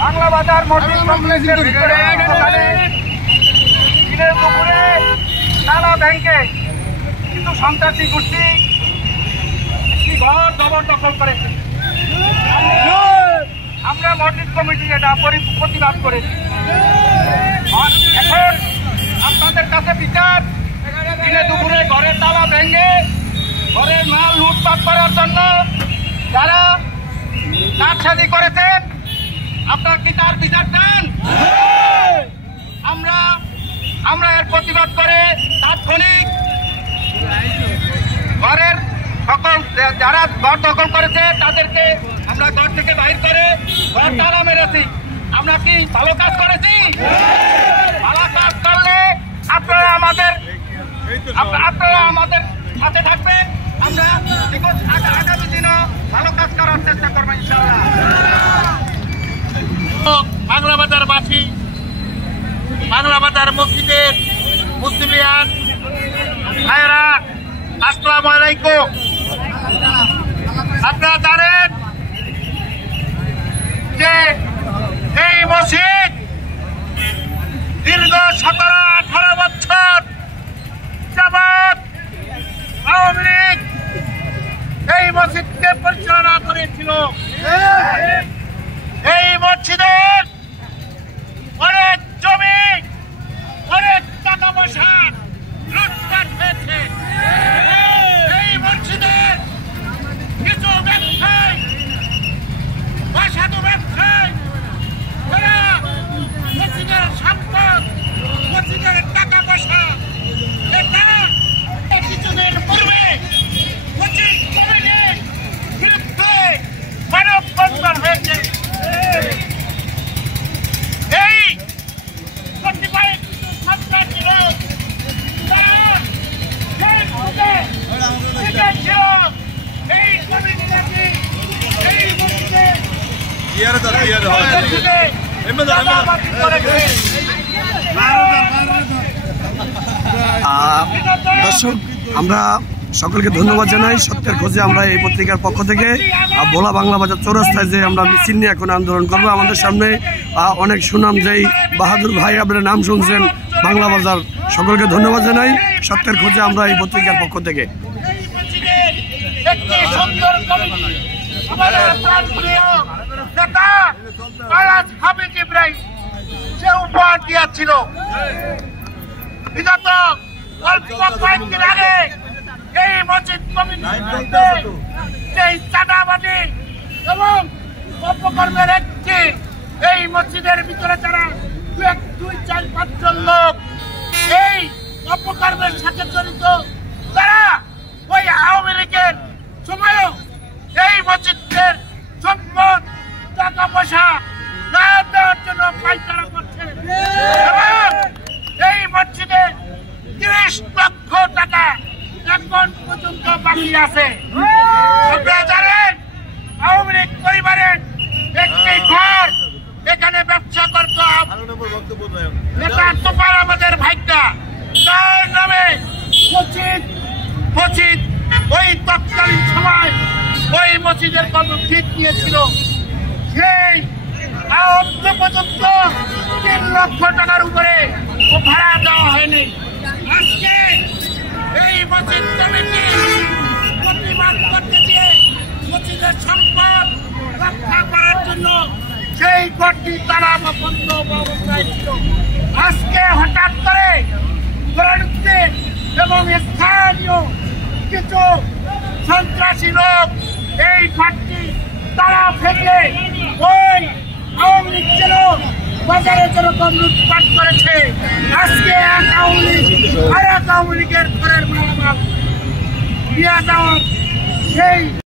বাংলা বাজার মসজিদ কমপ্লেক্সের ভিতরে দিনের দুপুরে তালা ব্যাংকে কিন্তু সন্ত্রাসী গোষ্ঠী একটি ঘর জবরদখল করেছে। আমরা মসজিদ কমিটি এটা প্রতিবাদ করেছি। এখন আপনাদের কাছে বিচার, দিনে দুপুরে ঘরের তালা ভেঙে ঘরের মাল লুটপাট করার জন্য যারা কারসাজি করেছেন, আপনারা কি তার বিচার চান? আমরা এর প্রতিবাদ করে তাৎক্ষণিক ঘরের সকল যারা ঘর দখল করেছে তাদেরকে আমরা ঘর থেকে বাইর করে ঘর তালা মেরেছি। আমরা কি ভালো কাজ করেছি? ভালো কাজ করলে আপনারা আমাদের সাথে থাকবেন। আমরা আগামী দিনও ভালো কাজ করার চেষ্টা করবো ইনশাআল্লাহ। বাংলা বাজারবাসী, বাংলা বাজার মসজিদের মুসলিয়ান ভাইয়েরা, আসসালামু আলাইকুম। আপনারা জানেন যে এই মসজিদ দীর্ঘ 17-18 বছর যাবৎ আওয়ামী লীগ এই মসজিদকে পরিচালনা করেছিল। এই মসজিদের অনেক জমি, অনেক টাকা পয়সা লুটপাট হয়েছে। এই মসজিদের কিছু ব্যবসায়ী, অসাধু ব্যবসায়ী, তারা চাঁদাবাজি করেছে। দর্শক, আমরা সকলকে ধন্যবাদ জানাই। সত্যের খোঁজে আমরা এই পত্রিকার পক্ষ থেকে ভোলা বাংলা বাজার চৌরাস্তায় যে আমরা মিছিল নিয়ে এখন আন্দোলন করবো। আমাদের সামনে অনেক সুনাম যেই বাহাদুর ভাই, আপনারা নাম শুনছেন, বাংলা বাজার। সকলকে ধন্যবাদ জানাই সত্যের খোঁজে আমরা এই পত্রিকার পক্ষ থেকে। একটি সুন্দর কমিটি আমাদের প্রাণপ্রিয় নেতা আলহাজ হাবিব ইব্রাহিম সে উপহার দিয়েছিল। বিগত অল্প কয়েকদিন আগে এই মসজিদ কমিটির সেই চাঁদাবাজি এবং অপকর্মের একটি এই মসজিদের ভিতরে যারা 2-4-5 জন লোক এই অপকর্মের সাথে জড়িত, তারা ওই আওয়ামী লীগের সময়ও এই মসজিদের সম্পদ টাকা পয়সা না দেওয়ার জন্য পায়তারা করছে এবং এই মসজিদে 30 লক্ষ টাকা এখন পর্যন্ত বাকি আছে। আপনারা জানেন আওয়ামী লীগ পরিবারের একটি ঘর এখানে ব্যবসা করত নেতা তোফার আমাদের ভাইটা, তার নামে মসজিদ ওই তৎকালীন সময় ওই মসজিদের কত ঠিক নিয়েছিল, সেই অর্থ পর্যন্ত 3 লক্ষ টাকার উপরে ভাড়া দেওয়া হয়নি। আজকে এই মসজিদ কমিটি প্রতিবাদ করতে গিয়ে মসজিদের সম্পদ রক্ষা করার জন্য সেই ঘরটি তারা বন্ধ অবস্থায় ছিল। আজকে হঠাৎ করে এবং স্থানীয় কিছু সন্ত্রাসী লোক এই ঘরটি তারা ফেলে ওই আওয়ামী লীগ যেন বাজারে যেরকম লুটপাট করেছে, আজকে এক আওয়ামী লীগ আর এক আওয়ামী লীগের ঘরের মালামাল নিয়ে যাওয়ার সেই